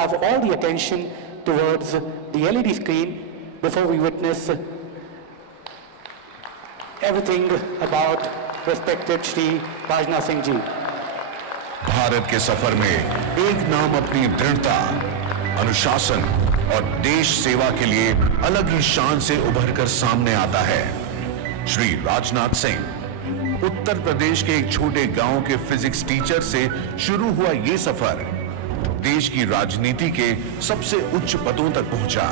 have all the attention towards the LED screen before we witness everything about respected Shri Rajnath Singh Ji. Bharat के सफर में एक नाम अपनी दृढ़ता, अनुशासन और देश सेवा के लिए अलग ही शान से उभर कर सामने आता है। श्री राजनाथ सिंह उत्तर प्रदेश के एक छोटे गांव के फिजिक्स टीचर से शुरू हुआ ये सफर देश की राजनीति के सबसे उच्च पदों तक पहुंचा।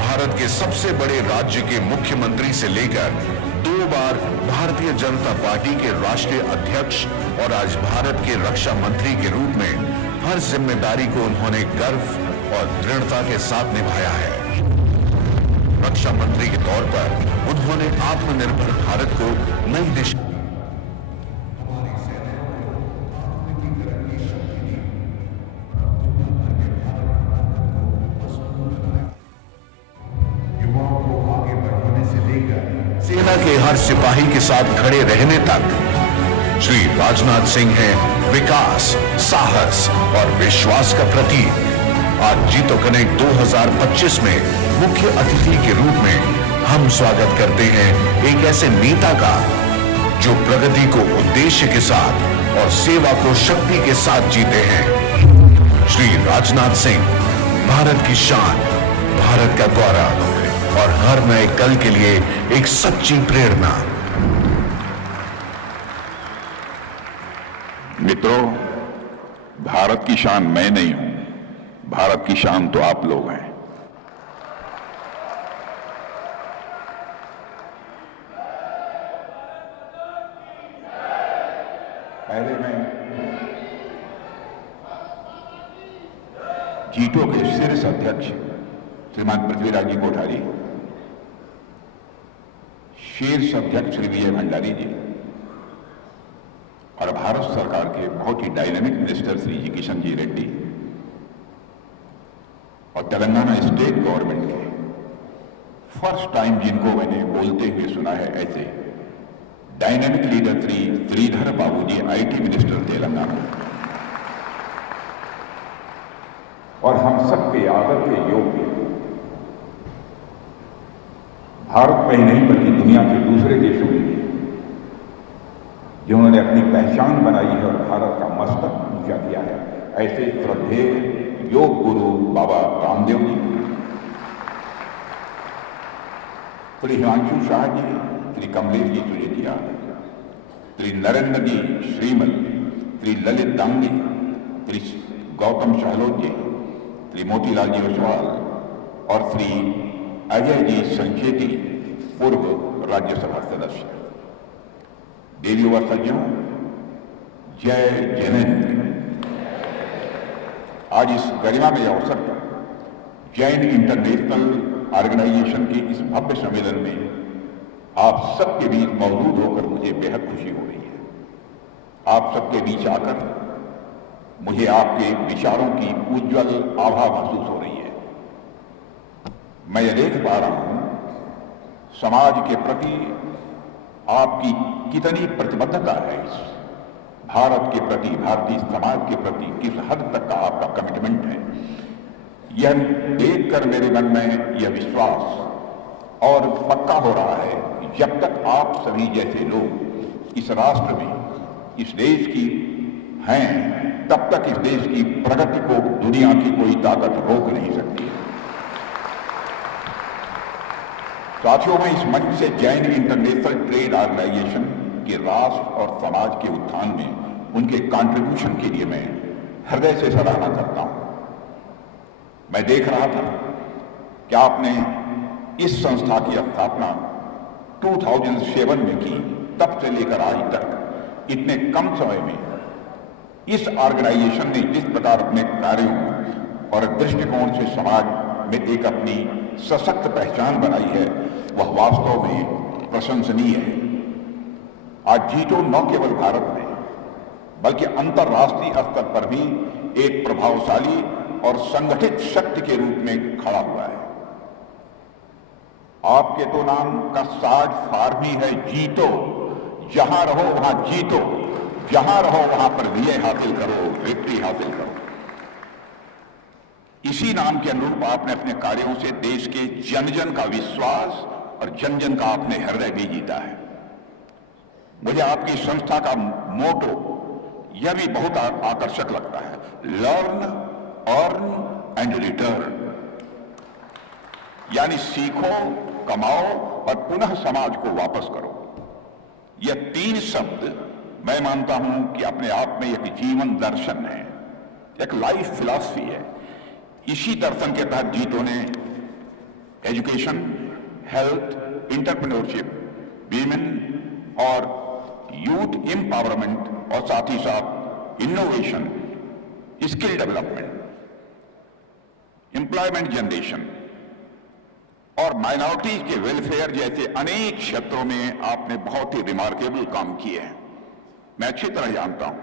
भारत के सबसे बड़े राज्य के मुख्यमंत्री से लेकर 2 बार भारतीय जनता पार्टी के राष्ट्रीय अध्यक्ष और आज भारत के रक्षा मंत्री के रूप में हर जिम्मेदारी को उन्होंने गर्व और दृढ़ता के साथ निभाया है। रक्षा मंत्री के तौर पर उन्होंने आत्मनिर्भर भारत को नई दिशा सेना के हर सिपाही के साथ खड़े रहने तक श्री राजनाथ सिंह हैं विकास, साहस और विश्वास का प्रतीक। आज जीतो कनेक्ट 2025 में मुख्य अतिथि के रूप में हम स्वागत करते हैं एक ऐसे नेता का जो प्रगति को उद्देश्य के साथ और सेवा को शक्ति के साथ जीते हैं। श्री राजनाथ सिंह भारत की शान, भारत का गौरव और हर नए कल के लिए एक सच्ची प्रेरणा। मित्रों, भारत की शान मैं नहीं हूं, भारत की शान तो आप लोग हैं। पहले मैं जीटो के शीर्ष अध्यक्ष श्रीमान पृथ्वीराज जी कोठारी, शीर्ष अध्यक्ष श्री विजय भंडारी जी और भारत सरकार के बहुत ही डायनामिक मिनिस्टर श्री जी किशन जी रेड्डी और तेलंगाना स्टेट गवर्नमेंट के फर्स्ट टाइम जिनको मैंने बोलते हुए सुना है ऐसे dynamic leader Shri Sridhar Babu ji, IT minister Telangana, और हम सबके आदर के योग्य भारत में ही नहीं बल्कि दुनिया के दूसरे देशों में भी जिन्होंने अपनी पहचान बनाई है और भारत का मस्तक ऊंचा किया है, ऐसे श्रद्धेय योग गुरु बाबा रामदेव जी, श्री हिमांशु शाह जी, श्री कमलेश जी तुझेतिया, श्री नरेंद्र जी श्रीमल, श्री ललित दांगी, श्री गौतम शहलोत जी, श्री मोतीलाल जी ओसवाल और श्री अजय जी संचेती, पूर्व राज्यसभा सदस्य। देवी व सज्जनों, जय जैनेन्द्र। आज इस गरिमामय अवसर पर जैन इंटरनेशनल ऑर्गेनाइजेशन के इस भव्य सम्मेलन में आप सबके बीच मौजूद होकर मुझे बेहद खुशी हो रही है। आप सबके बीच आकर मुझे आपके विचारों की उज्जवल आभा महसूस हो रही है। मैं ये देख पा रहा हूं समाज के प्रति आपकी कितनी प्रतिबद्धता है, इस भारत के प्रति, भारतीय समाज के प्रति किस हद तक का आपका कमिटमेंट है। यह देखकर मेरे मन में यह विश्वास और पक्का हो रहा है कि जब तक आप सभी जैसे लोग इस राष्ट्र में, इस देश की हैं, तब तक इस देश की प्रगति को दुनिया की कोई ताकत रोक नहीं सकती। साथियों, मैं इस मंच से जैन इंटरनेशनल ट्रेड ऑर्गेनाइजेशन के राष्ट्र और समाज के उत्थान में उनके कंट्रीब्यूशन के लिए मैं हृदय से सराहना करता हूं। मैं देख रहा था कि आपने इस संस्था की स्थापना 2007 में की, तब से लेकर आज तक इतने कम समय में इस ऑर्गेनाइजेशन ने जिस प्रकार अपने कार्यों और दृष्टिकोण से समाज में एक अपनी सशक्त पहचान बनाई है, वह वास्तव में प्रशंसनीय है। आज जीटो न केवल भारत में बल्कि अंतर्राष्ट्रीय स्तर पर भी एक प्रभावशाली और संगठित शक्ति के रूप में खड़ा हुआ है। आपके तो नाम का साज फार भी है जीतो, जहां रहो वहां जीतो, जहां रहो वहां पर विजय हासिल करो, विक्ट्री हासिल करो। इसी नाम के अनुरूप आपने अपने कार्यों से देश के जन जन का विश्वास और जन जन का अपने हृदय भी जीता है। मुझे आपकी संस्था का मोटो यह भी बहुत आकर्षक लगता है, लर्न, अर्न एंड रिटर्न, यानी सीखो, कमाओ और पुनः समाज को वापस करो। यह तीन शब्द मैं मानता हूं कि अपने आप में एक जीवन दर्शन है, एक लाइफ फिलॉसफी है। इसी दर्शन के तहत जीतों ने एजुकेशन, हेल्थ, इंटरप्रेन्योरशिप, वीमेन और यूथ एम्पावरमेंट और साथ ही साथ innovation, skill development, employment generation और माइनॉरिटीज के वेलफेयर जैसे अनेक क्षेत्रों में आपने बहुत ही रिमार्केबल काम किए हैं। मैं अच्छी तरह जानता हूं,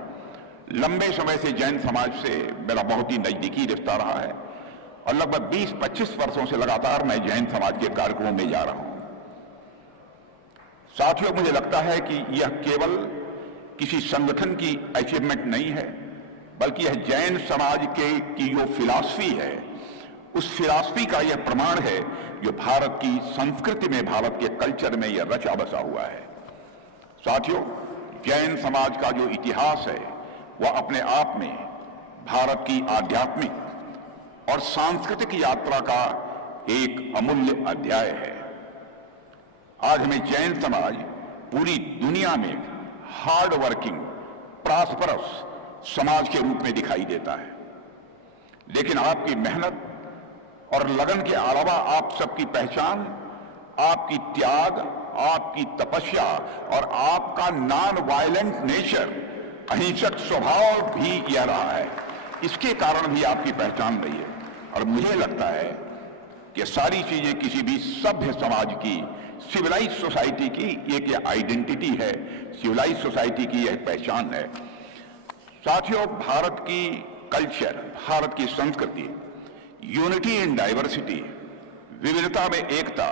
लंबे समय से जैन समाज से मेरा बहुत ही नजदीकी रिश्ता रहा है और लगभग 20-25 वर्षों से लगातार मैं जैन समाज के कार्यक्रमों में जा रहा हूं। साथियों, मुझे लगता है कि यह केवल किसी संगठन की अचीवमेंट नहीं है, बल्कि यह जैन समाज की जो फिलॉसफी है, उस फिलॉसफी का यह प्रमाण है जो भारत की संस्कृति में, भारत के कल्चर में यह रचा बसा हुआ है। साथियों, जैन समाज का जो इतिहास है वह अपने आप में भारत की आध्यात्मिक और सांस्कृतिक यात्रा का एक अमूल्य अध्याय है। आज हमें जैन समाज पूरी दुनिया में हार्ड वर्किंग, प्रॉस्परस समाज के रूप में दिखाई देता है, लेकिन आपकी मेहनत और लगन के अलावा आप सबकी पहचान, आपकी त्याग, आपकी तपस्या और आपका नॉन वायलेंट नेचर, अहिंसक स्वभाव भी यह रहा है। इसके कारण भी आपकी पहचान रही है और मुझे लगता है कि सारी चीजें किसी भी सभ्य समाज की, सिविलाइज सोसाइटी की एक आइडेंटिटी है, सिविलाइज सोसाइटी की यह पहचान है। साथियों, भारत की कल्चर, भारत की संस्कृति यूनिटी इन डाइवर्सिटी, विविधता में एकता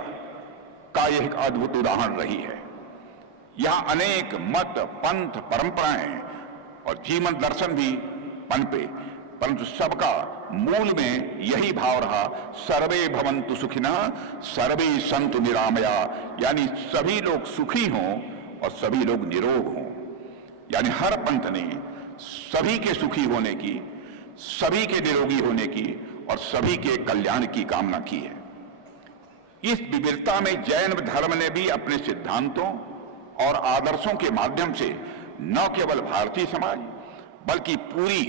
का एक अद्भुत उदाहरण रही है। यहां अनेक मत, पंथ, परंपराएं और जीवन दर्शन भी पनपे, परंतु सबका मूल में यही भाव रहा, सर्वे भवन्तु सुखिनः सर्वे सन्तु निरामया, यानी सभी लोग सुखी हों और सभी लोग निरोग हों। यानी हर पंथ ने सभी के सुखी होने की, सभी के निरोगी होने की और सभी के कल्याण की कामना की है। इस विविधता में जैन धर्म ने भी अपने सिद्धांतों और आदर्शों के माध्यम से न केवल भारतीय समाज बल्कि पूरी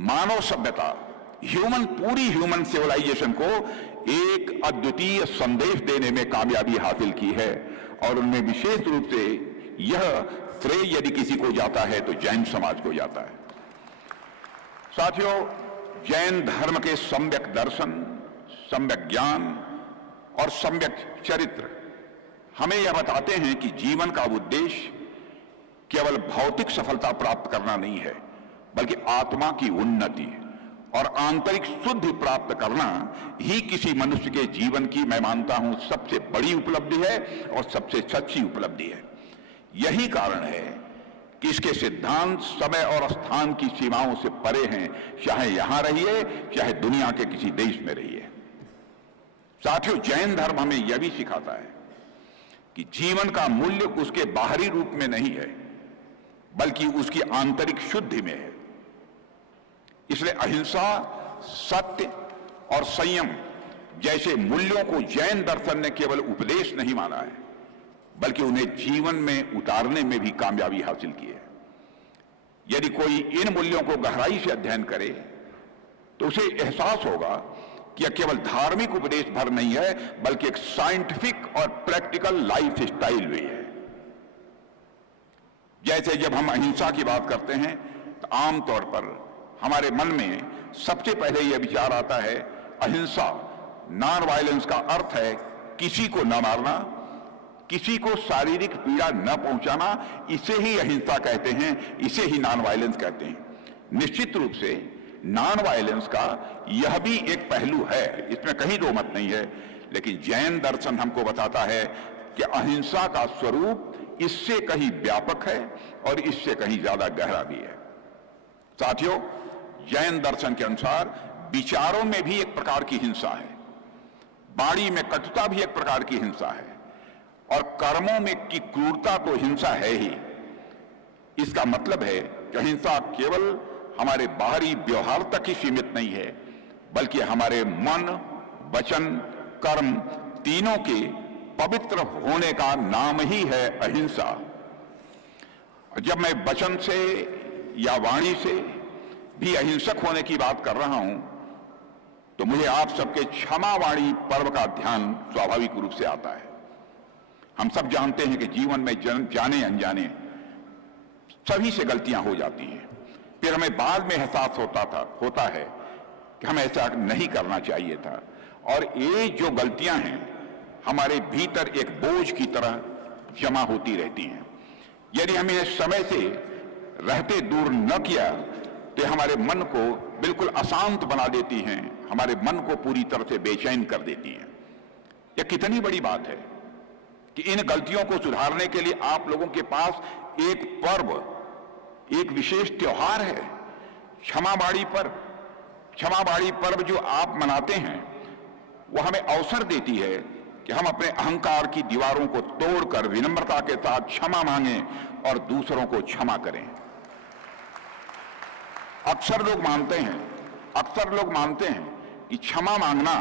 मानव सभ्यता, पूरी ह्यूमन सिविलाइजेशन को एक अद्वितीय संदेश देने में कामयाबी हासिल की है। और उनमें विशेष रूप से यह श्रेय यदि किसी को जाता है तो जैन समाज को जाता है। साथियों, जैन धर्म के सम्यक दर्शन, सम्यक ज्ञान और सम्यक चरित्र हमें यह बताते हैं कि जीवन का उद्देश्य केवल भौतिक सफलता प्राप्त करना नहीं है, बल्कि आत्मा की उन्नति और आंतरिक शुद्धि प्राप्त करना ही किसी मनुष्य के जीवन की, मैं मानता हूं, सबसे बड़ी उपलब्धि है और सबसे सच्ची उपलब्धि है। यही कारण है कि इसके सिद्धांत समय और स्थान की सीमाओं से परे हैं, चाहे यहां रहिए, चाहे दुनिया के किसी देश में रहिए। साथियों, जैन धर्म हमें यह भी सिखाता है कि जीवन का मूल्य उसके बाहरी रूप में नहीं है, बल्कि उसकी आंतरिक शुद्धि में है। इसलिए अहिंसा, सत्य और संयम जैसे मूल्यों को जैन दर्शन ने केवल उपदेश नहीं माना है, बल्कि उन्हें जीवन में उतारने में भी कामयाबी हासिल की है। यदि कोई इन मूल्यों को गहराई से अध्ययन करे तो उसे एहसास होगा कि यह केवल धार्मिक उपदेश भर नहीं है, बल्कि एक साइंटिफिक और प्रैक्टिकल लाइफ स्टाइल भी है। जैसे जब हम अहिंसा की बात करते हैं तो आमतौर पर हमारे मन में सबसे पहले यह विचार आता है, अहिंसा, नॉन वायलेंस का अर्थ है किसी को न मारना, किसी को शारीरिक पीड़ा न पहुंचाना। इसे ही अहिंसा कहते हैं, इसे ही नॉन वायलेंस कहते हैं। निश्चित रूप से नॉन वायलेंस का यह भी एक पहलू है, इसमें कहीं दो मत नहीं है, लेकिन जैन दर्शन हमको बताता है कि अहिंसा का स्वरूप इससे कहीं व्यापक है और इससे कहीं ज्यादा गहरा भी है। साथियों, जैन दर्शन के अनुसार विचारों में भी एक प्रकार की हिंसा है, वाणी में कटुता भी एक प्रकार की हिंसा है, और कर्मों में की क्रूरता तो हिंसा है ही। इसका मतलब है कि हिंसा केवल हमारे बाहरी व्यवहार तक ही सीमित नहीं है, बल्कि हमारे मन, वचन, कर्म तीनों के पवित्र होने का नाम ही है अहिंसा। जब मैं वचन से या वाणी से भी अहिंसक होने की बात कर रहा हूं, तो मुझे आप सबके क्षमा वाणी पर्व का ध्यान स्वाभाविक रूप से आता है। हम सब जानते हैं कि जीवन में जाने अनजाने सभी से गलतियां हो जाती हैं, फिर हमें बाद में एहसास होता है कि हमें ऐसा नहीं करना चाहिए था, और ये जो गलतियां हैं हमारे भीतर एक बोझ की तरह जमा होती रहती हैं। यदि हमें समय से रहते दूर न किया तो हमारे मन को बिल्कुल अशांत बना देती हैं, हमारे मन को पूरी तरह से बेचैन कर देती हैं। यह कितनी बड़ी बात है कि इन गलतियों को सुधारने के लिए आप लोगों के पास एक पर्व, एक विशेष त्योहार है, क्षमाबाड़ी पर्व। क्षमाबाड़ी पर्व जो आप मनाते हैं वो हमें अवसर देती है कि हम अपने अहंकार की दीवारों को तोड़कर विनम्रता के साथ क्षमा मांगें और दूसरों को क्षमा करें। अक्सर लोग मानते हैं कि क्षमा मांगना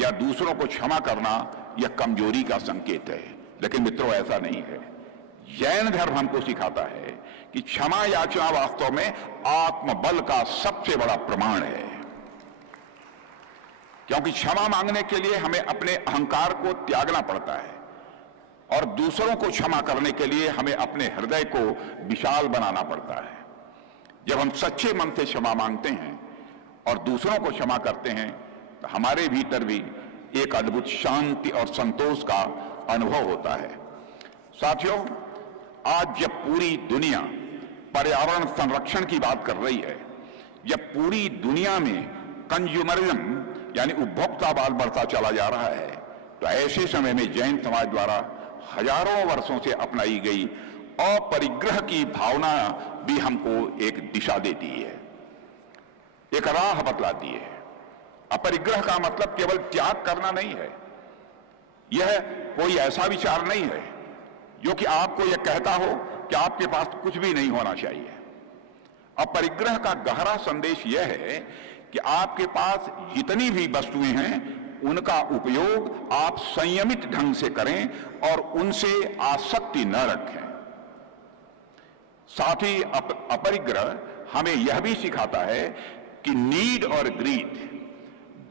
या दूसरों को क्षमा करना यह कमजोरी का संकेत है, लेकिन मित्रों ऐसा नहीं है। जैन धर्म हमको सिखाता है कि क्षमा याचना वास्तव में आत्मबल का सबसे बड़ा प्रमाण है, क्योंकि क्षमा मांगने के लिए हमें अपने अहंकार को त्यागना पड़ता है, और दूसरों को क्षमा करने के लिए हमें अपने हृदय को विशाल बनाना पड़ता है। जब हम सच्चे मन से क्षमा मांगते हैं और दूसरों को क्षमा करते हैं तो हमारे भीतर भी एक अद्भुत शांति और संतोष का अनुभव होता है। साथियों, आज जब पूरी दुनिया पर्यावरण संरक्षण की बात कर रही है, जब पूरी दुनिया में कंज्यूमरिज्म यानी उपभोक्तावाद बढ़ता चला जा रहा है, तो ऐसे समय में जैन समाज द्वारा हजारों वर्षों से अपनाई गई अपरिग्रह की भावना भी हमको एक दिशा देती है, एक राह बतलाती है। अपरिग्रह का मतलब केवल त्याग करना नहीं है, यह कोई ऐसा विचार नहीं है जो कि आपको यह कहता हो कि आपके पास कुछ भी नहीं होना चाहिए। अपरिग्रह का गहरा संदेश यह है कि आपके पास जितनी भी वस्तुएं हैं उनका उपयोग आप संयमित ढंग से करें और उनसे आसक्ति न रखें। साथ ही अपरिग्रह हमें यह भी सिखाता है कि नीड और ग्रीड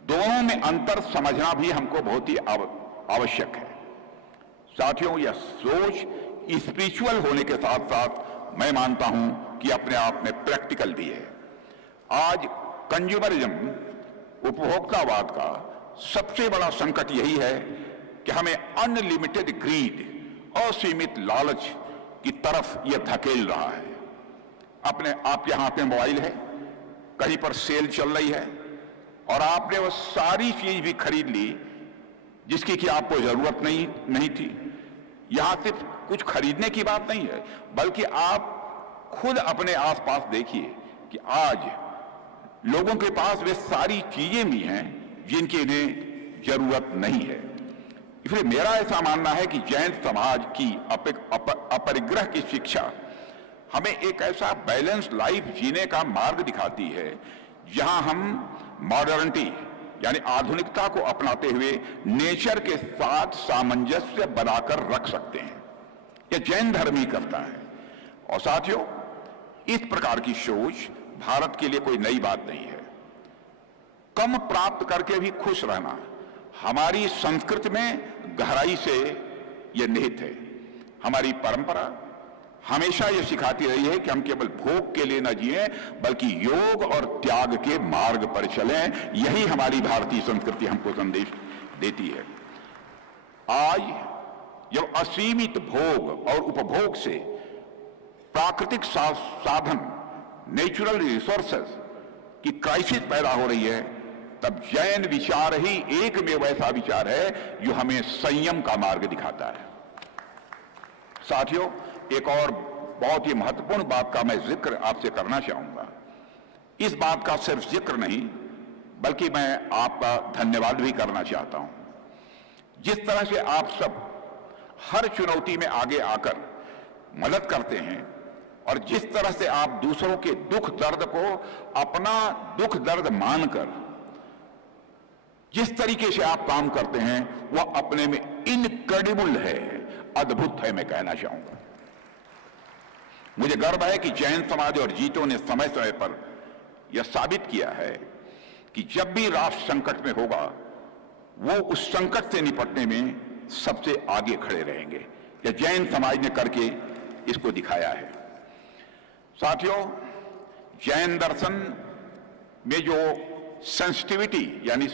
दोनों में अंतर समझना भी हमको बहुत ही आवश्यक है। साथियों, यह सोच स्पिरिचुअल होने के साथ साथ मैं मानता हूं कि अपने आप में प्रैक्टिकल भी है। आज कंज्यूमरिज्म, उपभोक्तावाद का सबसे बड़ा संकट यही है कि हमें अनलिमिटेड ग्रीड, असीमित लालच की तरफ यह धकेल रहा है। आपके हाथ में मोबाइल है, कहीं पर सेल चल रही है और आपने वो सारी चीज भी खरीद ली जिसकी कि आपको जरूरत नहीं थी। यहां सिर्फ कुछ खरीदने की बात नहीं है, बल्कि आप खुद अपने आसपास देखिए कि आज लोगों के पास वे सारी चीजें भी हैं जिनकी इन्हें जरूरत नहीं है। इसलिए मेरा ऐसा मानना है कि जैन समाज की अपरिग्रह की शिक्षा हमें एक ऐसा बैलेंस लाइफ जीने का मार्ग दिखाती है जहां हम मॉडर्निटी यानी आधुनिकता को अपनाते हुए नेचर के साथ सामंजस्य बनाकर रख सकते हैं। यह जैन धर्म ही करता है। और साथियों, इस प्रकार की सोच भारत के लिए कोई नई बात नहीं है। कम प्राप्त करके भी खुश रहना हमारी संस्कृति में गहराई से यह निहित है। हमारी परंपरा हमेशा यह सिखाती रही है कि हम केवल भोग के लिए न जिए बल्कि योग और त्याग के मार्ग पर चलें। यही हमारी भारतीय संस्कृति हमको संदेश देती है। आज जब असीमित भोग और उपभोग से प्राकृतिक साधन, नेचुरल रिसोर्सेस की क्राइसिस पैदा हो रही है, तब जैन विचार ही एकमेव ऐसा विचार है जो हमें संयम का मार्ग दिखाता है। साथियों, एक और बहुत ही महत्वपूर्ण बात का मैं जिक्र आपसे करना चाहूंगा। इस बात का सिर्फ जिक्र नहीं बल्कि मैं आपका धन्यवाद भी करना चाहता हूं। जिस तरह से आप सब हर चुनौती में आगे आकर मदद करते हैं और जिस तरह से आप दूसरों के दुख दर्द को अपना दुख दर्द मानकर जिस तरीके से आप काम करते हैं वह अपने में इनक्रेडिबल है, अद्भुत है, मैं कहना चाहूंगा। मुझे गर्व है कि जैन समाज और जीतों ने समय समय पर यह साबित किया है कि जब भी राष्ट्र संकट में होगा वो उस संकट से निपटने में सबसे आगे खड़े रहेंगे। यह जैन समाज ने करके इसको दिखाया है। साथियों, जैन दर्शन में जो सेंसिटिविटी यानी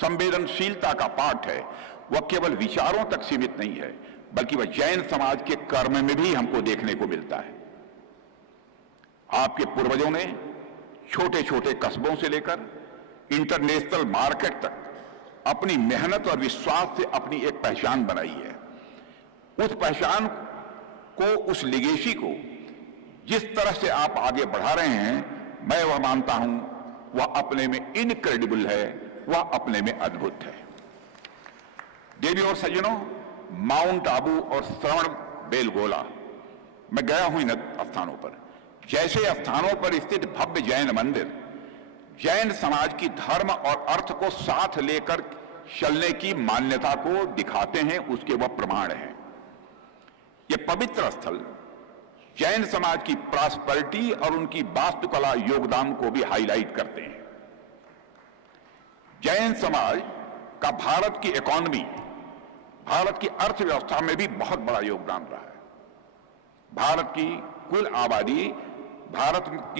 संवेदनशीलता का पाठ है वह केवल विचारों तक सीमित नहीं है, बल्कि वह जैन समाज के कर्म में भी हमको देखने को मिलता है। आपके पूर्वजों ने छोटे छोटे कस्बों से लेकर इंटरनेशनल मार्केट तक अपनी मेहनत और विश्वास से अपनी एक पहचान बनाई है। उस पहचान को, उस लिगेसी को जिस तरह से आप आगे बढ़ा रहे हैं, मैं वह मानता हूं वह अपने में इनक्रेडिबल है, वह अपने में अद्भुत है। देवियों और सज्जनों, माउंट आबू और श्रवण बेलगोला मैं गया हूं इन स्थानों पर। जैसे स्थानों पर स्थित भव्य जैन मंदिर जैन समाज की धर्म और अर्थ को साथ लेकर चलने की मान्यता को दिखाते हैं, उसके वह प्रमाण हैं। ये पवित्र स्थल जैन समाज की प्रॉस्पेरिटी और उनकी वास्तुकला योगदान को भी हाईलाइट करते हैं। जैन समाज का भारत की इकोनॉमी, भारत की अर्थव्यवस्था में भी बहुत बड़ा योगदान रहा है। भारत की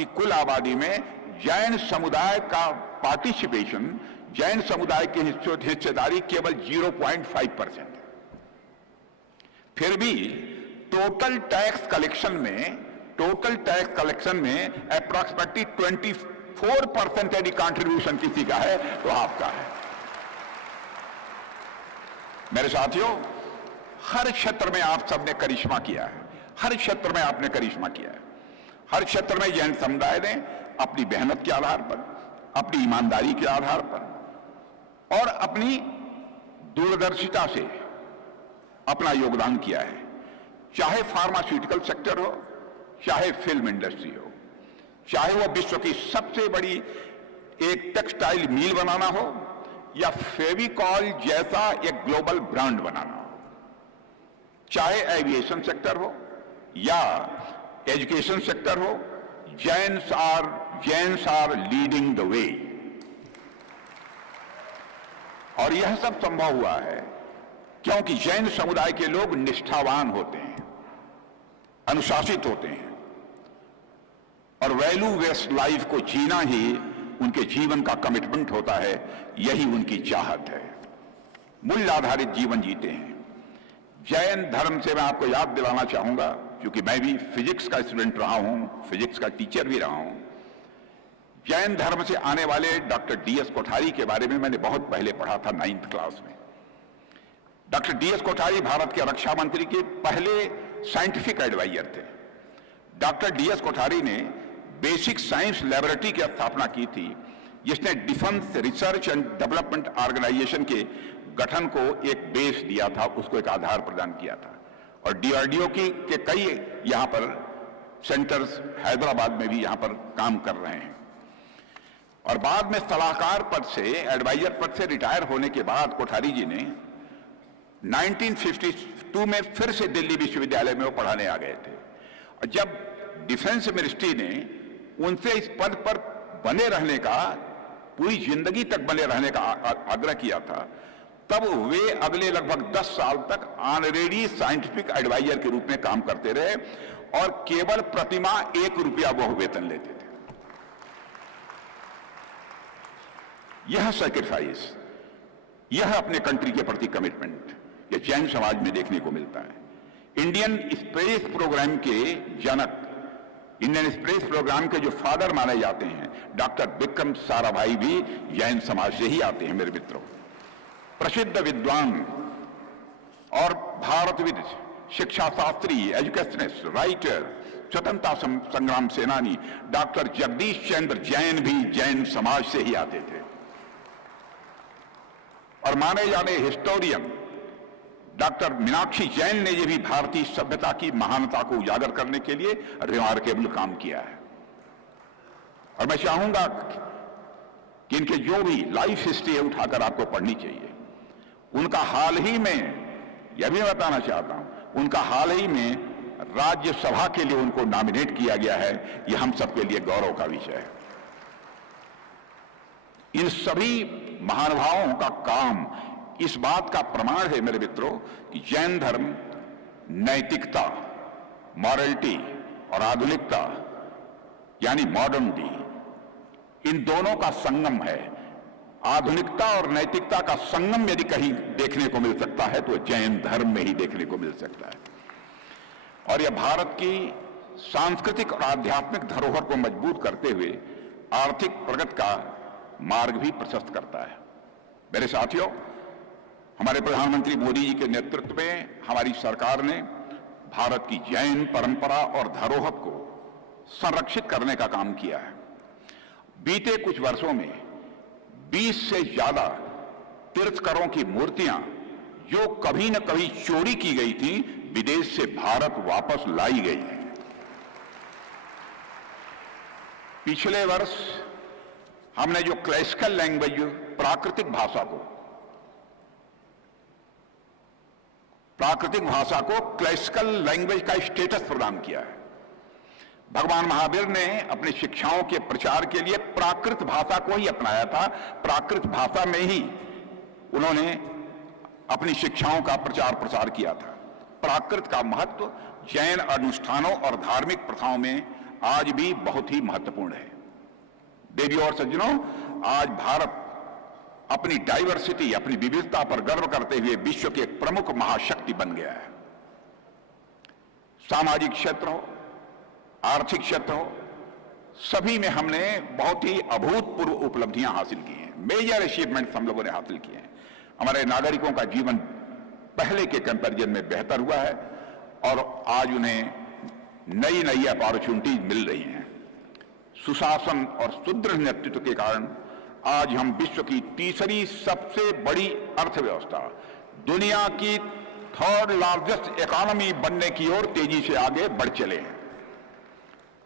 कुल आबादी में जैन समुदाय का पार्टिसिपेशन, जैन समुदाय की हिस्सेदारी केवल 0.5% है। फिर भी टोटल टैक्स कलेक्शन में अप्रॉक्सिमेटली 24% यदि कंट्रीब्यूशन किसी का है तो आपका है। मेरे साथियों, हर क्षेत्र में आप सबने करिश्मा किया है, हर क्षेत्र में आपने करिश्मा किया है। हर क्षेत्र में जैन समुदाय ने अपनी मेहनत के आधार पर, अपनी ईमानदारी के आधार पर और अपनी दूरदर्शिता से अपना योगदान किया है। चाहे फार्मास्यूटिकल सेक्टर हो, चाहे फिल्म इंडस्ट्री हो, चाहे वह विश्व की सबसे बड़ी एक टेक्सटाइल मिल बनाना हो या फेविकॉल जैसा एक ग्लोबल ब्रांड बनाना हो, चाहे एविएशन सेक्टर हो या एजुकेशन सेक्टर हो, Jains are leading the way. और यह सब संभव हुआ है क्योंकि जैन समुदाय के लोग निष्ठावान होते हैं, अनुशासित होते हैं और वैल्यू बेस्ड लाइफ को जीना ही उनके जीवन का कमिटमेंट होता है। यही उनकी चाहत है, मूल्य आधारित जीवन जीते हैं। जैन धर्म से मैं आपको याद दिलाना चाहूंगा, क्योंकि मैं भी फिजिक्स का स्टूडेंट रहा हूं, फिजिक्स का टीचर भी रहा हूं। जैन धर्म से आने वाले डॉक्टर DS कोठारी के बारे में मैंने बहुत पहले पढ़ा था 9th क्लास में। डॉक्टर DS कोठारी भारत के रक्षा मंत्री के पहले साइंटिफिक एडवाइजर थे। डॉक्टर DS कोठारी ने बेसिक साइंस लैबोरेटरी की स्थापना की थी, जिसने defence research and development organisation के गठन को एक बेस दिया था, उसको एक आधार प्रदान किया था। और DRDO के कई यहां पर सेंटर्स हैदराबाद में भी यहां पर काम कर रहे हैं। और बाद में सलाहकार पद से, एडवाइजर पद से रिटायर होने के बाद कोठारी जी ने 1952 में फिर से दिल्ली विश्वविद्यालय में वो पढ़ाने आ गए थे। और जब डिफेंस मिनिस्ट्री ने उनसे इस पद पर बने रहने का, पूरी जिंदगी तक बने रहने का आग्रह किया था, तब वे अगले लगभग 10 साल तक ऑनरेरी साइंटिफिक एडवाइजर के रूप में काम करते रहे और केवल प्रतिमाह ₹1 वह वेतन लेते थे। यह सैक्रिफाइस, यह अपने कंट्री के प्रति कमिटमेंट यह जैन समाज में देखने को मिलता है। इंडियन स्पेस प्रोग्राम के जनक, इंडियन स्पेस प्रोग्राम के जो फादर माने जाते हैं, डॉक्टर विक्रम साराभाई भी जैन समाज से ही आते हैं। मेरे मित्रों, प्रसिद्ध विद्वान और भारतविद, शिक्षा शास्त्री, एजुकेशनिस्ट, राइटर, स्वतंत्रता संग्राम सेनानी डॉक्टर जगदीश चंद्र जैन भी जैन समाज से ही आते थे। और माने जाने हिस्टोरियन डॉक्टर मीनाक्षी जैन ने यह भी भारतीय सभ्यता की महानता को उजागर करने के लिए रिमार्केबल काम किया है। और मैं चाहूंगा कि इनके जो भी लाइफ हिस्ट्री है उठाकर आपको पढ़नी चाहिए। उनका हाल ही में, यह भी मैं बताना चाहता हूं, उनका हाल ही में राज्यसभा के लिए उनको नॉमिनेट किया गया है। यह हम सबके लिए गौरव का विषय है। इन सभी महानुभावों का काम इस बात का प्रमाण है मेरे मित्रों कि जैन धर्म नैतिकता, मॉरलिटी और आधुनिकता यानी मॉडर्निटी, इन दोनों का संगम है। आधुनिकता और नैतिकता का संगम यदि कहीं देखने को मिल सकता है तो जैन धर्म में ही देखने को मिल सकता है। और यह भारत की सांस्कृतिक और आध्यात्मिक धरोहर को मजबूत करते हुए आर्थिक प्रगति का मार्ग भी प्रशस्त करता है। मेरे साथियों, हमारे प्रधानमंत्री मोदी जी के नेतृत्व में हमारी सरकार ने भारत की जैन परंपरा और धरोहर को संरक्षित करने का काम किया है। बीते कुछ वर्षों में 20 से ज्यादा तीर्थंकरों की मूर्तियां जो कभी न कभी चोरी की गई थी, विदेश से भारत वापस लाई गई है। पिछले वर्ष हमने जो क्लासिकल लैंग्वेज, प्राकृतिक भाषा को क्लासिकल लैंग्वेज का स्टेटस प्रदान किया है। भगवान महावीर ने अपनी शिक्षाओं के प्रचार के लिए प्राकृत भाषा को ही अपनाया था। प्राकृत भाषा में ही उन्होंने अपनी शिक्षाओं का प्रचार प्रसार किया था। प्राकृत का महत्व जैन अनुष्ठानों और धार्मिक प्रथाओं में आज भी बहुत ही महत्वपूर्ण है। देवियों और सज्जनों, आज भारत अपनी डाइवर्सिटी, अपनी विविधता पर गर्व करते हुए विश्व के एक प्रमुख महाशक्ति बन गया है। सामाजिक क्षेत्र हो, आर्थिक क्षेत्र हो, सभी में हमने बहुत ही अभूतपूर्व उपलब्धियां हासिल की हैं। मेजर अचीवमेंट्स हम लोगों ने हासिल किए हैं। हमारे नागरिकों का जीवन पहले के कंपैरिजन में बेहतर हुआ है और आज उन्हें नई नई अपॉर्चुनिटीज मिल रही हैं। सुशासन और सुदृढ़ नेतृत्व के कारण आज हम विश्व की तीसरी सबसे बड़ी अर्थव्यवस्था, दुनिया की थर्ड लार्जेस्ट इकोनॉमी बनने की ओर तेजी से आगे बढ़ चले हैं।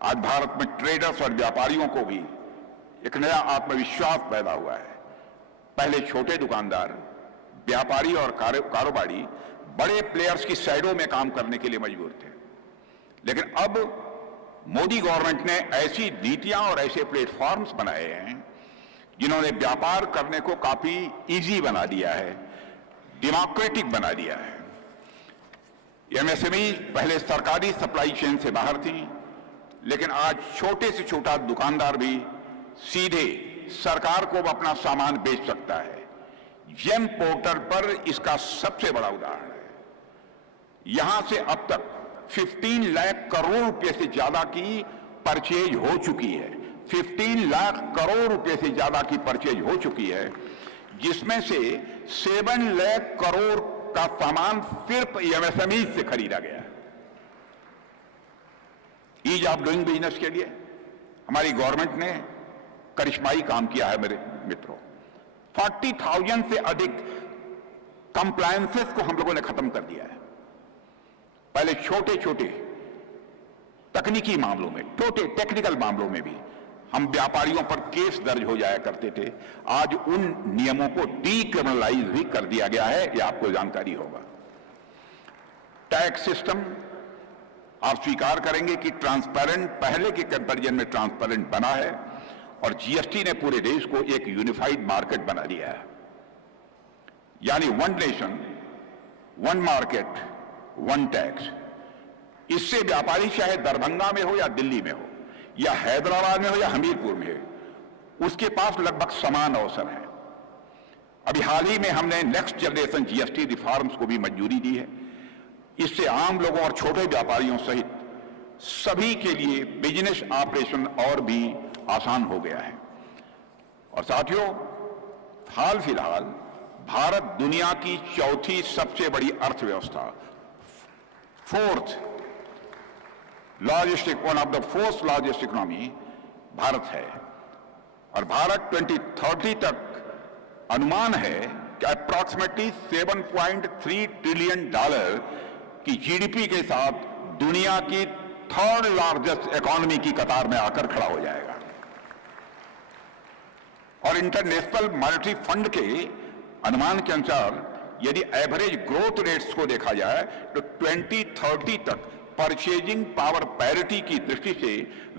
आज भारत में ट्रेडर्स और व्यापारियों को भी एक नया आत्मविश्वास पैदा हुआ है। पहले छोटे दुकानदार, व्यापारी और कारोबारी बड़े प्लेयर्स की साइडों में काम करने के लिए मजबूर थे, लेकिन अब मोदी गवर्नमेंट ने ऐसी नीतियां और ऐसे प्लेटफॉर्म्स बनाए हैं जिन्होंने व्यापार करने को काफी इजी बना दिया है, डेमोक्रेटिक बना दिया है। एमएसएमई पहले सरकारी सप्लाई चेन से बाहर थी, लेकिन आज छोटे से छोटा दुकानदार भी सीधे सरकार को अपना सामान बेच सकता है। जेम पोर्टल पर इसका सबसे बड़ा उदाहरण है। यहां से अब तक 15 लाख करोड़ रुपए से ज्यादा की परचेज हो चुकी है। 15 लाख करोड़ रुपए से ज्यादा की परचेज हो चुकी है, जिसमें से 7 लाख करोड़ का सामान सिर्फ एमएसएमई से खरीदा गया है। ईज ऑफ डूइंग बिजनेस के लिए हमारी गवर्नमेंट ने करिश्माई काम किया है मेरे मित्रों। 40,000 से अधिक कंप्लायंसेस को हम लोगों ने खत्म कर दिया है। पहले छोटे छोटे तकनीकी मामलों में, छोटे टेक्निकल मामलों में भी हम व्यापारियों पर केस दर्ज हो जाया करते थे। आज उन नियमों को डीक्रिमिनलाइज भी कर दिया गया है, यह आपको जानकारी होगा। टैक्स सिस्टम आप स्वीकार करेंगे कि ट्रांसपेरेंट, पहले के कंपैरिजन में ट्रांसपेरेंट बना है और जीएसटी ने पूरे देश को एक यूनिफाइड मार्केट बना दिया है। यानी one nation, one market, one tax. इससे व्यापारी चाहे दरभंगा में हो या दिल्ली में हो या हैदराबाद में हो या हमीरपुर में हो, उसके पास लगभग समान अवसर है। अभी हाल ही में हमने नेक्स्ट जनरेशन जीएसटी रिफॉर्म्स को भी मंजूरी दी है। इससे आम लोगों और छोटे व्यापारियों सहित सभी के लिए बिजनेस ऑपरेशन और भी आसान हो गया है। और साथियों, हाल फिलहाल भारत दुनिया की चौथी सबसे बड़ी अर्थव्यवस्था, fourth largest, one of the fourth largest economy Bharat है। और भारत 2030 तक अनुमान है कि अप्रॉक्सीमेटली $7.3 ट्रिलियन की जीडीपी के साथ दुनिया की थर्ड लार्जेस्ट इकोनॉमी की कतार में आकर खड़ा हो जाएगा। और इंटरनेशनल मॉनेटरी फंड के अनुमान के अनुसार यदि एवरेज ग्रोथ रेट्स को देखा जाए तो 2030 तक परचेजिंग पावर पैरिटी की दृष्टि से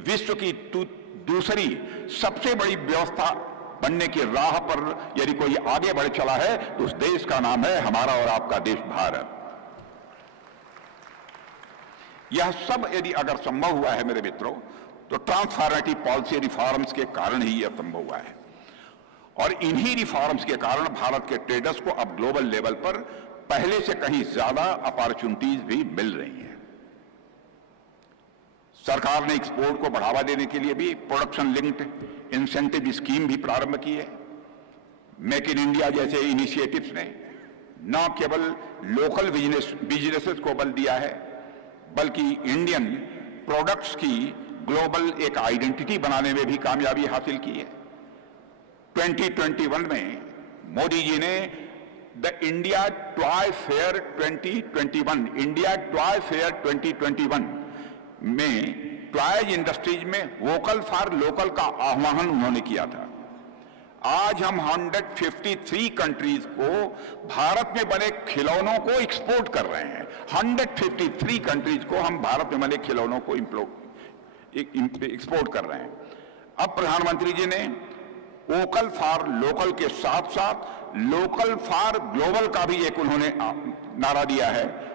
विश्व की दूसरी सबसे बड़ी व्यवस्था बनने की राह पर यदि कोई आगे बढ़ चला है तो उस देश का नाम है हमारा और आपका देश भारत। यह सब यदि अगर संभव हुआ है मेरे मित्रों, तो ट्रांसफॉर्मेटिव पॉलिसी रिफॉर्म्स के कारण ही यह संभव हुआ है। और इन्हीं रिफॉर्म्स के कारण भारत के ट्रेडर्स को अब ग्लोबल लेवल पर पहले से कहीं ज्यादा अपॉर्चुनिटीज भी मिल रही हैं। सरकार ने एक्सपोर्ट को बढ़ावा देने के लिए भी प्रोडक्शन लिंक्ड इंसेंटिव स्कीम भी प्रारंभ की है। मेक इन इंडिया जैसे इनिशिएटिव्स ने न केवल लोकल बिजनेसेस को बल दिया है, बल्कि इंडियन प्रोडक्ट्स की ग्लोबल एक आइडेंटिटी बनाने में भी कामयाबी हासिल की है। 2021 में मोदी जी ने द इंडिया टॉय फेयर 2021 में टॉयज इंडस्ट्रीज में वोकल फॉर लोकल का आह्वान उन्होंने किया था। आज हम 153 कंट्रीज को भारत में बने खिलौनों को एक्सपोर्ट कर रहे हैं। 153 कंट्रीज को हम भारत में बने खिलौनों को एक्सपोर्ट कर रहे हैं। अब प्रधानमंत्री जी ने वोकल फॉर लोकल के साथ साथ लोकल फॉर ग्लोबल का भी एक उन्होंने नारा दिया है।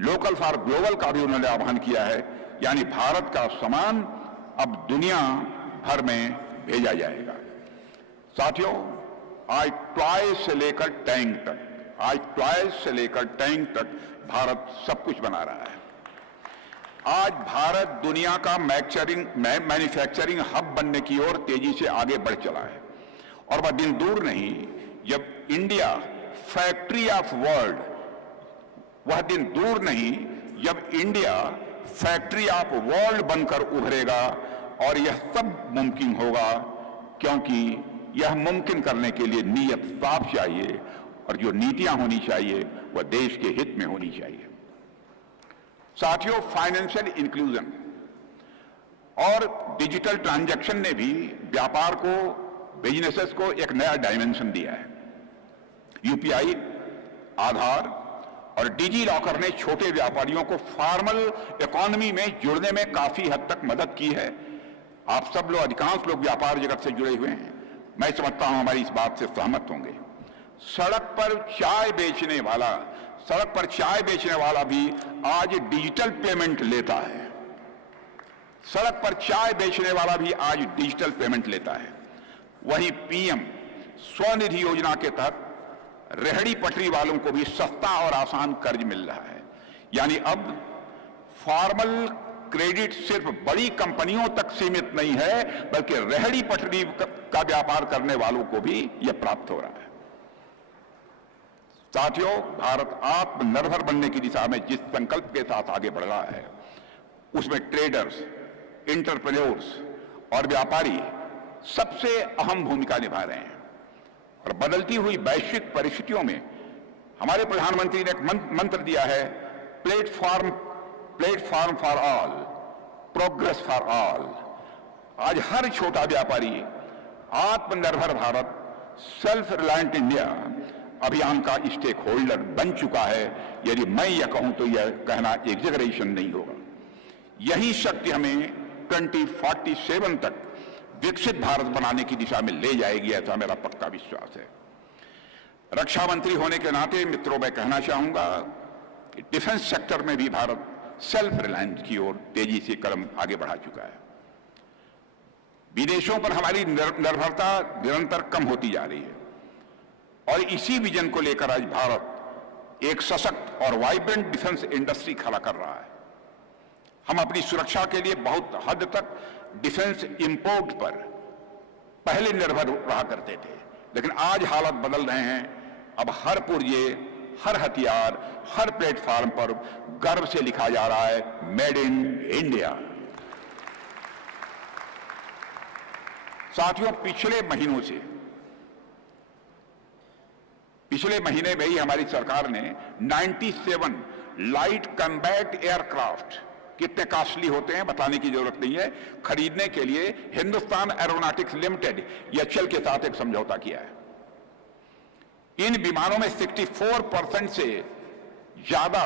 लोकल फॉर ग्लोबल का भी उन्होंने आह्वान किया है, यानी भारत का सामान अब दुनिया भर में भेजा जाएगा। साथियों, आज टॉय से लेकर टैंक तक भारत सब कुछ बना रहा है। आज भारत दुनिया का मैन्युफैक्चरिंग हब बनने की ओर तेजी से आगे बढ़ चला है। और वह दिन दूर नहीं जब इंडिया फैक्ट्री ऑफ वर्ल्ड, वह दिन दूर नहीं जब इंडिया फैक्ट्री ऑफ वर्ल्ड बनकर उभरेगा। और यह सब मुमकिन होगा क्योंकि यह मुमकिन करने के लिए नीयत साफ चाहिए, और जो नीतियां होनी चाहिए वह देश के हित में होनी चाहिए। साथियों, फाइनेंशियल इंक्लूजन और डिजिटल ट्रांजैक्शन ने भी व्यापार को, बिजनेसेस को एक नया डायमेंशन दिया है। यूपीआई, आधार और डिजी लॉकर ने छोटे व्यापारियों को फॉर्मल इकोनॉमी में जुड़ने में काफी हद तक मदद की है। आप सब लोग, अधिकांश लोग व्यापार जगत से जुड़े हुए हैं, मैं समझता हूं हमारी इस बात से सहमत होंगे। सड़क पर चाय बेचने वाला भी आज डिजिटल पेमेंट लेता है। सड़क पर चाय बेचने वाला भी आज डिजिटल पेमेंट लेता है। वहीं पीएम स्वनिधि योजना के तहत रेहड़ी पटरी वालों को भी सस्ता और आसान कर्ज मिल रहा है। यानी अब फॉर्मल क्रेडिट सिर्फ बड़ी कंपनियों तक सीमित नहीं है, बल्कि रेहड़ी पटरी का व्यापार करने वालों को भी यह प्राप्त हो रहा है। साथियों, भारत आत्मनिर्भर बनने की दिशा में जिस संकल्प के साथ आगे बढ़ रहा है, उसमें ट्रेडर्स, एंटरप्रेन्योर्स और व्यापारी सबसे अहम भूमिका निभा रहे हैं। और बदलती हुई वैश्विक परिस्थितियों में हमारे प्रधानमंत्री ने एक मंत्र दिया है, platform for all, progress for all. आज हर छोटा व्यापारी आत्मनिर्भर भारत, सेल्फ रिलायंट इंडिया अभियान का स्टेक होल्डर बन चुका है। यदि मैं यह कहूं तो यह कहना एग्जैगरेशन नहीं होगा। यही शक्ति हमें 2047 तक विकसित भारत बनाने की दिशा में ले जाएगी, ऐसा मेरा पक्का विश्वास है। रक्षा मंत्री होने के नाते मित्रों, मैं कहना चाहूंगा कि डिफेंस सेक्टर में भी भारत सेल्फ रिलायंस की ओर तेजी से कदम आगे बढ़ा चुका है। विदेशों पर हमारी निर्भरता निरंतर कम होती जा रही है, और इसी विजन को लेकर आज भारत एक सशक्त और वाइब्रेंट डिफेंस इंडस्ट्री खड़ा कर रहा है। हम अपनी सुरक्षा के लिए बहुत हद तक डिफेंस इंपोर्ट पर पहले निर्भर रहा करते थे, लेकिन आज हालात बदल रहे हैं। अब हर पुर्जे, हर हथियार, हर प्लेटफॉर्म पर गर्व से लिखा जा रहा है, मेड इन इंडिया। साथियों, पिछले महीनों से पिछले महीने में ही हमारी सरकार ने 97 लाइट कॉम्बैट एयरक्राफ्ट, कितने कॉस्टली होते हैं बताने की जरूरत नहीं है, खरीदने के लिए हिंदुस्तान एरोनॉटिक्स लिमिटेड एचएल के साथ एक समझौता किया है। इन विमानों में 64% से ज्यादा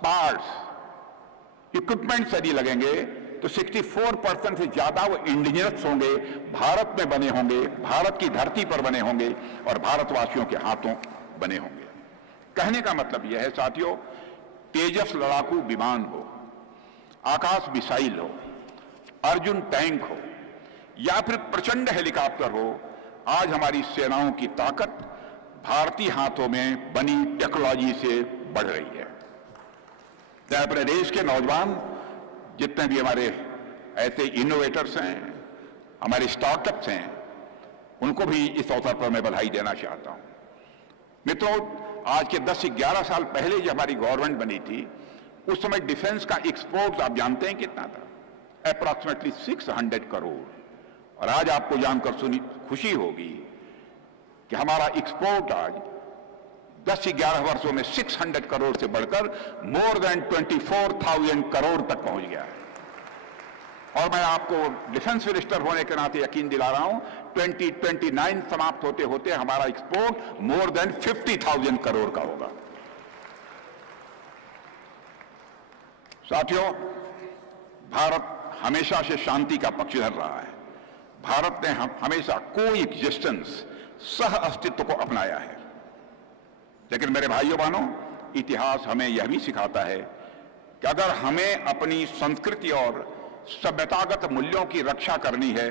पार्ट्स, इक्विपमेंट्स यदि लगेंगे तो 64% से ज्यादा वो इंडिजिनस होंगे, भारत में बने होंगे, भारत की धरती पर बने होंगे और भारतवासियों के हाथों बने होंगे। कहने का मतलब यह है साथियों, तेजस लड़ाकू विमान हो, आकाश मिसाइल हो, अर्जुन टैंक हो या फिर प्रचंड हेलीकॉप्टर हो, आज हमारी सेनाओं की ताकत भारतीय हाथों में बनी टेक्नोलॉजी से बढ़ रही है। तो अपने देश के नौजवान जितने भी हमारे ऐसे इनोवेटर्स हैं, हमारे स्टार्टअप्स हैं, उनको भी इस अवसर पर मैं बधाई देना चाहता हूं। मित्रों, आज के 10 से 11 साल पहले जब हमारी गवर्नमेंट बनी थी, उस समय डिफेंस का एक्सपोर्ट आप जानते हैं कितना था? अप्रॉक्सीमेटली 600 करोड़। और आज आपको जानकर खुशी होगी कि हमारा एक्सपोर्ट आज 10 से 11 वर्षों में 600 करोड़ से बढ़कर मोर देन 24,000 करोड़ तक पहुंच गया है। और मैं आपको डिफेंस मिनिस्टर होने के नाते यकीन दिला रहा हूं, 2029 समाप्त होते होते हमारा एक्सपोर्ट मोर देन 50,000 करोड़ का होगा। साथियों, भारत हमेशा से शांति का पक्षधर रहा है। भारत ने हमेशा कोई एग्जिस्टेंस, सह अस्तित्व को अपनाया है। लेकिन मेरे भाइयों बहनों, इतिहास हमें यह भी सिखाता है कि अगर हमें अपनी संस्कृति और सभ्यतागत मूल्यों की रक्षा करनी है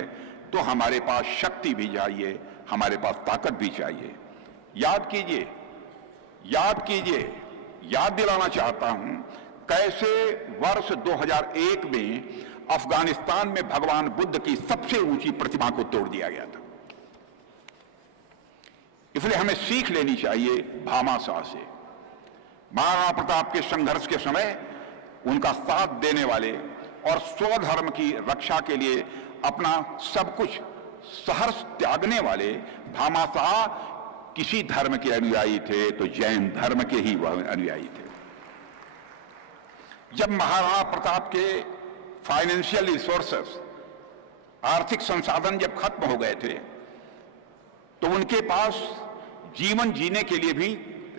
तो हमारे पास शक्ति भी चाहिए, हमारे पास ताकत भी चाहिए। याद कीजिए, याद दिलाना चाहता हूं कैसे वर्ष 2001 में अफगानिस्तान में भगवान बुद्ध की सबसे ऊंची प्रतिमा को तोड़ दिया गया था। इसलिए हमें सीख लेनी चाहिए भामाशाह से। महाराणा प्रताप के संघर्ष के समय उनका साथ देने वाले और स्वधर्म की रक्षा के लिए अपना सब कुछ सहर्ष त्यागने वाले भामाशाह किसी धर्म के अनुयायी थे तो जैन धर्म के ही वह अनुयायी थे। जब महाराणा प्रताप के फाइनेंशियल रिसोर्सेस, आर्थिक संसाधन जब खत्म हो गए थे तो उनके पास जीवन जीने के लिए भी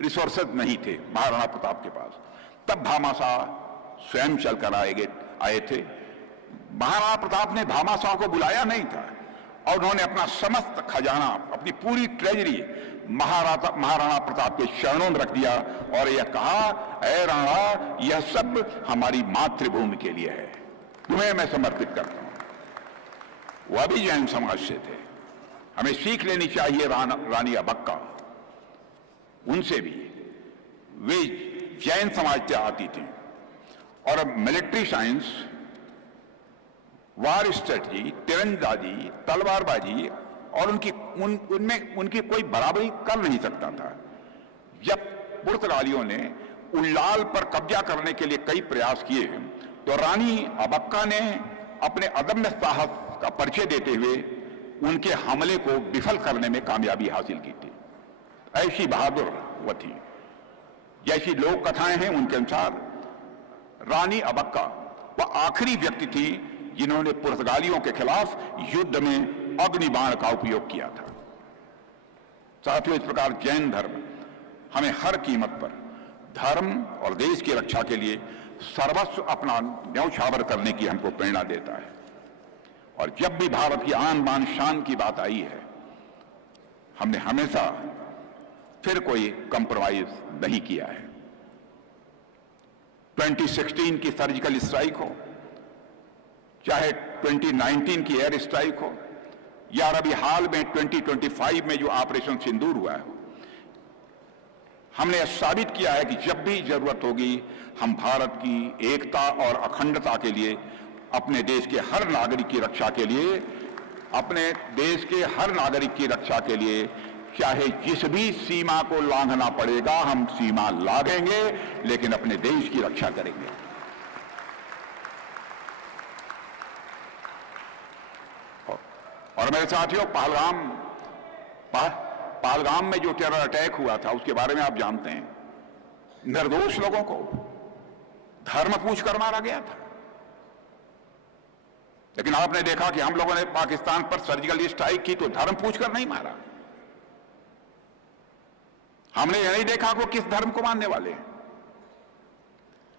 रिसोर्सेज नहीं थे महाराणा प्रताप के पास। तब भामाशाह स्वयं चलकर आए थे। महाराणा प्रताप ने भामाशाह को बुलाया नहीं था और उन्होंने अपना समस्त खजाना, अपनी पूरी ट्रेजरी महाराणा प्रताप के चरणों में रख दिया और यह कहा, ऐ राणा, यह सब हमारी मातृभूमि के लिए है, तुम्हें मैं समर्पित करता हूं। वह भी जैन समाज से थे। हमें सीख लेनी चाहिए रानी अबक्का, उनसे भी। वे जैन समाज से आती थी और मिलिट्री साइंस, वार स्ट्रेटजी, तीरंदाजी, तलवारबाजी और उनमें उनकी कोई बराबरी कर नहीं सकता था। जब पुर्तगालियों ने उल्लाल पर कब्जा करने के लिए कई प्रयास किए तो रानी अबक्का ने अपने अदम्य साहस का परिचय देते हुए उनके हमले को विफल करने में कामयाबी हासिल की थी। ऐसी बहादुर वह थी। जैसी लोक कथाएं हैं उनके अनुसार रानी अबक्का वह आखिरी व्यक्ति थी जिन्होंने पुर्तगालियों के खिलाफ युद्ध में अग्निबाण का उपयोग किया था। साथियों, इस प्रकार जैन धर्म हमें हर कीमत पर धर्म और देश की रक्षा के लिए सर्वस्व अपना न्यौछावर करने की हमको प्रेरणा देता है। और जब भी भारत की आन बान शान की बात आई है, हमने हमेशा फिर कोई कंप्रोमाइज नहीं किया है। 2016 की सर्जिकल स्ट्राइक हो, चाहे 2019 की एयर स्ट्राइक हो, या अभी हाल में 2025 में जो ऑपरेशन सिंदूर हुआ है, हमने साबित किया है कि जब भी जरूरत होगी हम भारत की एकता और अखंडता के लिए, अपने देश के हर नागरिक की रक्षा के लिए, अपने देश के हर नागरिक की रक्षा के लिए चाहे जिस भी सीमा को लांघना पड़ेगा हम सीमा लांघेंगे, लेकिन अपने देश की रक्षा करेंगे। और मेरे साथियों, पहलगाम पहलगाम में जो टेरर अटैक हुआ था उसके बारे में आप जानते हैं। निर्दोष लोगों को धर्म पूछकर मारा गया था। लेकिन आपने देखा कि हम लोगों ने पाकिस्तान पर सर्जिकल स्ट्राइक की तो धर्म पूछकर नहीं मारा। हमने यह नहीं देखा कि किस धर्म को मानने वाले हैं।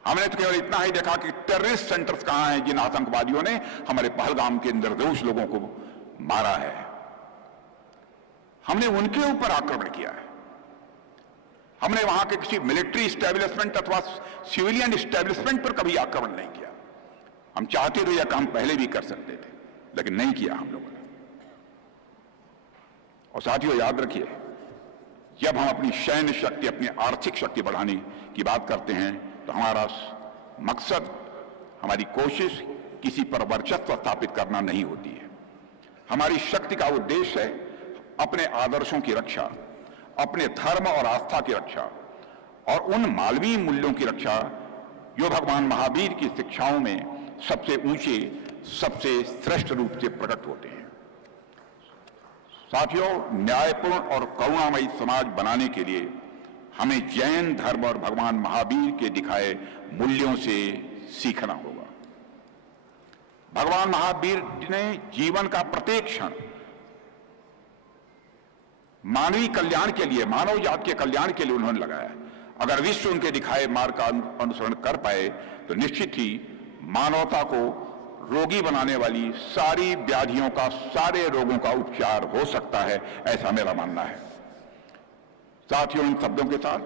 हमने तो केवल इतना ही देखा कि टेररिस्ट सेंटर्स कहां हैं जिन आतंकवादियों ने हमारे पहलगाम के निर्दोष लोगों को मारा है। हमने उनके ऊपर आक्रमण किया है। हमने वहां के किसी मिलिट्री इस्टेब्लिशमेंट अथवा सिविलियन इस्टेब्लिशमेंट पर कभी आक्रमण नहीं किया। हम चाहते तो यह काम पहले भी कर सकते थे, लेकिन नहीं किया हम लोगों ने। और साथियों, याद रखिए, जब हम अपनी सैन्य शक्ति, अपनी आर्थिक शक्ति बढ़ाने की बात करते हैं तो हमारा मकसद, हमारी कोशिश किसी पर वर्चस्व स्थापित करना नहीं होती है। हमारी शक्ति का उद्देश्य है अपने आदर्शों की रक्षा, अपने धर्म और आस्था की रक्षा और उन मानवीय मूल्यों की रक्षा जो भगवान महावीर की शिक्षाओं में सबसे ऊंचे, सबसे श्रेष्ठ रूप से प्रकट होते हैं। साथियों, न्यायपूर्ण और करुणामयी समाज बनाने के लिए हमें जैन धर्म और भगवान महावीर के दिखाए मूल्यों से सीखना होगा। भगवान महावीर ने जीवन का प्रत्येक क्षण मानवीय कल्याण के लिए, मानव जात के कल्याण के लिए उन्होंने लगाया। अगर विश्व उनके दिखाए मार्ग का अनुसरण कर पाए तो निश्चित ही मानवता को रोगी बनाने वाली सारी व्याधियों का, सारे रोगों का उपचार हो सकता है, ऐसा मेरा मानना है। साथियों, इन शब्दों के साथ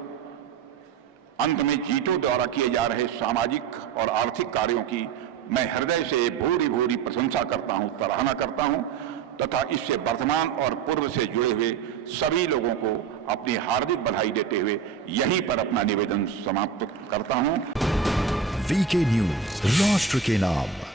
अंत में जीटू द्वारा किए जा रहे सामाजिक और आर्थिक कार्यों की मैं हृदय से भूरी भूरी प्रशंसा करता हूं, सराहना करता हूं तथा इससे वर्तमान और पूर्व से जुड़े हुए सभी लोगों को अपनी हार्दिक बधाई देते हुए यहीं पर अपना निवेदन समाप्त करता हूं। वीके न्यूज, राष्ट्र के नाम।